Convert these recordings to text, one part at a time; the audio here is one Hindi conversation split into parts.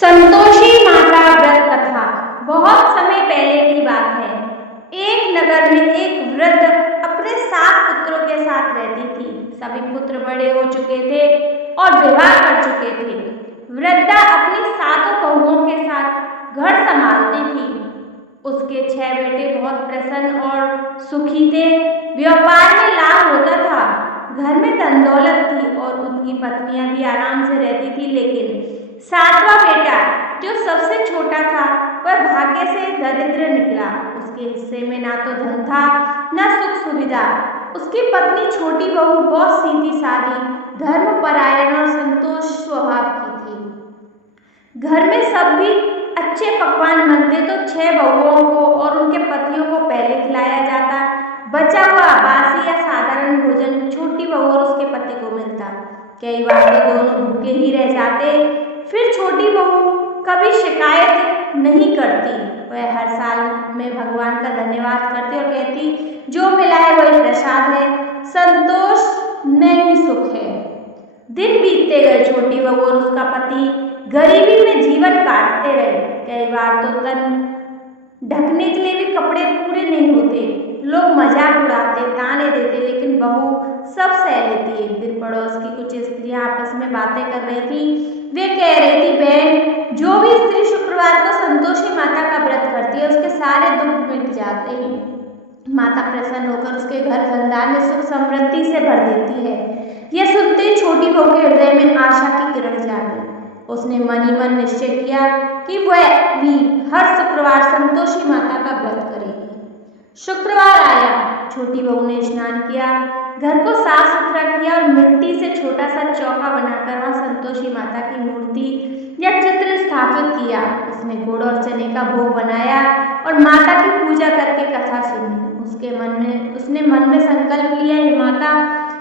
संतोषी माता व्रत कथा। बहुत समय पहले की बात है। एक नगर में एक वृद्ध अपने 7 पुत्रों के साथ रहती थी। सभी पुत्र बड़े हो चुके थे और विवाह कर चुके थे। वृद्धा अपनी 7 बहुओं के साथ घर संभालती थी। उसके 6 बेटे बहुत प्रसन्न और सुखी थे। व्यापार में लाभ होता था, घर में धन दौलत थी और उनकी पत्नियां भी आराम से रहती थी। लेकिन 7वां बेटा, जो सबसे छोटा था, वह भाग्य से दरिद्र निकला। उसके हिस्से में ना तो धन था, न सुख सुविधा। उसकी पत्नी छोटी बहू बहुत सीधी सादी, धर्मपरायण और संतोष स्वभाव की थी। घर में सब भी अच्छे पकवान बनते तो 6 बहुओं को और उनके पतियों को पहले खिलाया जाता। बचा हुआ बासी या साधारण भोजन छोटी बहू और उसके पति को मिलता। कई बार तो दोनों भूखे ही रह जाते। फिर छोटी बहू कभी शिकायत नहीं करती। वह हर साल में भगवान का धन्यवाद करती और कहती, जो मिला है वही प्रसाद है, संतोष में ही सुख है। दिन बीतते गए। छोटी बहू और उसका पति गरीबी में जीवन काटते रहे। कई बार तो तन ढकने के लिए भी कपड़े पूरे नहीं होते। लोग मजाक उड़ाते, ताने देते, लेकिन बहू सब सह लेती। एक दिन पड़ोस की कुछ स्त्रियां आपस में बातें कर रही थी। वे कह रही थी, बहन, जो भी स्त्री शुक्रवार को संतोषी माता का व्रत करती है, उसके सारे दुख मिट जाते हैं। माता प्रसन्न होकर उसके घर खानदान में सुख समृद्धि से भर देती है। यह सुनते ही छोटी बहू के हृदय में आशा की किरण जागी। उसने मन ही मन निश्चय किया कि वह भी हर शुक्रवार संतोषी माता का व्रत करेगी। शुक्रवार आया। छोटी बहू ने स्नान किया, घर को साफ सुथरा किया और मिट्टी से छोटा सा चौका बनाकर वहां संतोषी माता की मूर्ति या चित्र स्थापित किया। उसने गुड़ और चने का भोग बनाया और माता की पूजा करके कथा सुनी। उसने मन में संकल्प लिया, हे माता,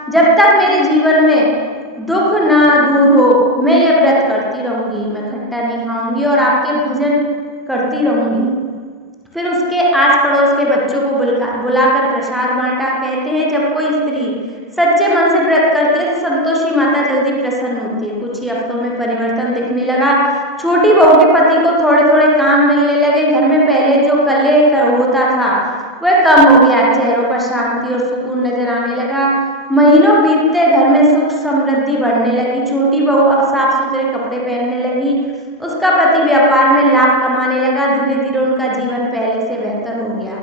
जब तक मेरे जीवन में दुख ना दूर हो, मैं यह व्रत करती रहूंगी। मैं खट्टा नहीं खाऊंगी और आपके भजन करती रहूंगी। फिर उसके आस पड़ोस के बच्चों को बुलाकर प्रसाद बांटा। कहते हैं, जब कोई स्त्री सच्चे मन से व्रत करती है तो संतोषी माता जल्दी प्रसन्न होती है। कुछ ही हफ्तों में परिवर्तन दिखने लगा। छोटी बहू के पति को थोड़े थोड़े काम मिलने लगे। घर में पहले जो कलह होता था वह कम हो गया। चेहरों पर शांति और सुकून नजर आने लगा। महीनों बीतते, घर में सुख समृद्धि बढ़ने लगी। छोटी बहू अब साफ सुथरे कपड़े पहनने लगी। उसका पति व्यापार में लाभ कमाने लगा। धीरे धीरे उनका जीवन पहले से बेहतर हो गया।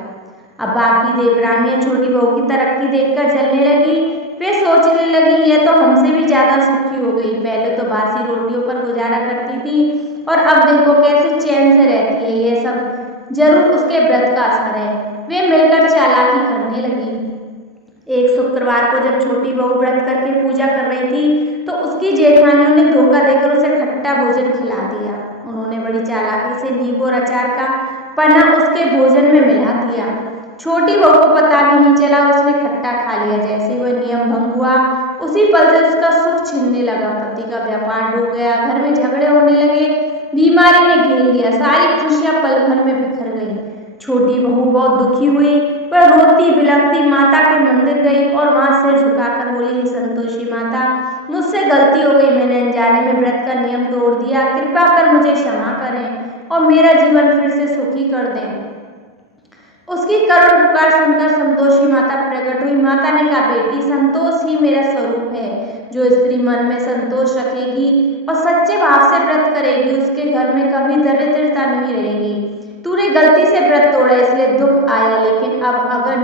अब बाकी देवरानियां छोटी बहू की तरक्की देखकर जलने लगी। वे सोचने लगी, यह तो हमसे भी ज्यादा सुखी हो गई। पहले तो बासी रोटियों पर गुजारा करती थी और अब देखो कैसे चैन से रहती है। यह सब जरूर उसके व्रत का असर है। वे मिलकर चालाकी करने लगी। एक शुक्रवार को जब छोटी बहू व्रत करके पूजा कर रही थी तो उसकी जेठानियों ने धोखा देकर उसे खट्टा भोजन खिला दिया। उन्होंने बड़ी चालाकी से नींबू और अचार का पन्ना उसके भोजन में मिला दिया। छोटी बहू को पता भी नहीं चला, उसने खट्टा खा लिया। जैसे वह नियम भंग हुआ, उसी पल से उसका सुख छिनने लगा। पति का व्यापार डूब गया, घर में झगड़े होने लगे, बीमारी ने घेर लिया, सारी खुशियां पल भर में बिखर गई। छोटी बहू बहुत दुखी हुई। वह रोती बिलखती माता के मंदिर गई और वहां सिर झुकाकर बोली, संतोषी माता, मुझसे गलती हो गई। मैंने अनजाने में व्रत का नियम तोड़ दिया। कृपा कर मुझे क्षमा करें और मेरा जीवन फिर से सुखी कर दें। उसकी करुण पुकार सुनकर संतोषी माता प्रकट हुई। माता ने कहा, बेटी, संतोष ही मेरा स्वरूप है। जो स्त्री मन में संतोष रखेगी और सच्चे भाव से व्रत करेगी, उसके घर में कभी दरिद्रता नहीं रहेगी। तूने गलती से व्रत तोड़ा इसलिए दुख आया, लेकिन अब अगर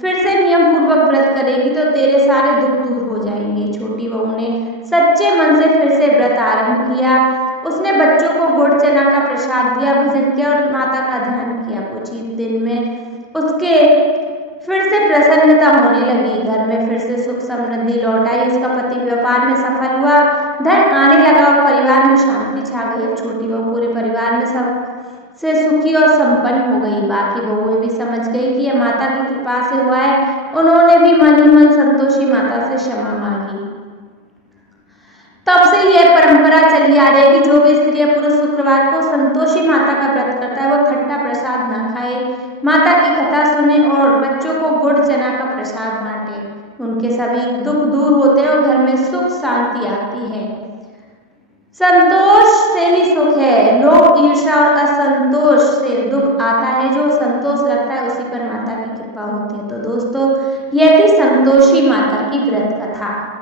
फिर से नियम पूर्वक व्रत करेगी तो तेरे सारे दुख दूर हो जाएंगे। छोटी बहू ने सच्चे मन से फिर से व्रत आरंभ किया। उसने बच्चों को गुड़ चना का प्रसाद दिया, भजन किया और माता का ध्यान किया। कुछ ही दिन में उसके फिर से प्रसन्नता होने लगी। घर में फिर से सुख समृद्धि लौट आई। उसका पति व्यापार में सफल हुआ, धन आने लगा और परिवार में शांति छा गई। अब छोटी बहू पूरे परिवार में सब से सुखी और संपन्न हो गई। बाकी बहुएं भी समझ गई कि यह माता की कृपा से हुआ है। उन्होंने भी मन ही मन संतोषी माता से क्षमा मांगी। तब से यह परंपरा चली आ रही है कि जो भी स्त्री पूरे शुक्रवार को संतोषी माता का व्रत करता है वह खट्टा प्रसाद ना खाए, माता की कथा सुने और बच्चों को गुड़ चना का प्रसाद बांटे। उनके सभी दुख दूर होते हैं और घर में सुख शांति आती है। संतोष से ही सुख है। आता है, जो संतोष रखता है, उसी पर माता की कृपा होती है। तो दोस्तों, यह थी संतोषी माता की व्रत कथा।